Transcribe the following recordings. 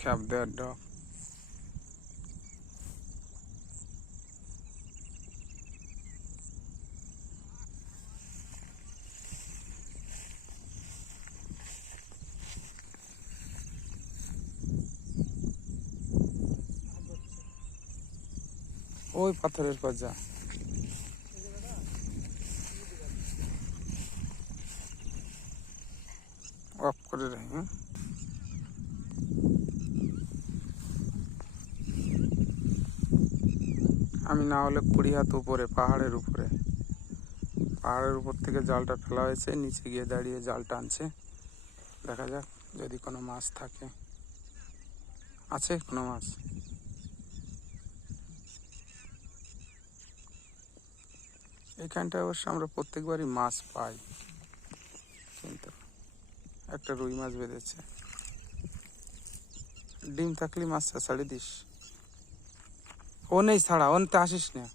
খ্যাপ দেওয়ার ডগ ওই পাথরের পর যা অফ করে রাখি হ্যাঁ আমি না হলে কুড়ি হাত উপরে, পাহাড়ের উপরে। পাহাড়ের উপর থেকে জালটা ফেলা হয়েছে, নিচে গিয়ে দাঁড়িয়ে জাল টানছে। দেখা যাক, যদি কোনো মাছ থাকে। আছে কোনো মাছ? এখানটায় অবশ্য আমরা প্রত্যেকবারই মাছ পাই। কিন্তু একটা রুই মাছ বেঁধেছে। ডিম থাকলে মাছটা ছাড়ি দিস। ও নেই ছাড়া ওনতে আসিস না।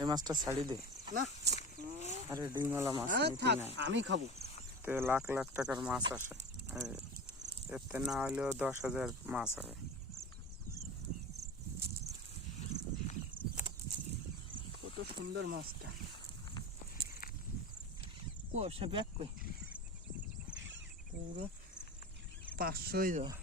এই মাছটা ছাড়ি দে। না। আরে ডিমওয়ালা মাছ হ্যাঁ, আমি খাব। তে লাখ লাখ টাকার মাছ আসে। এতে না হলেও দশ হাজার মাছ হবে। কত সুন্দর মাছটা। কুয়াশা ব্যাগ কই? পুরো 啊，睡了。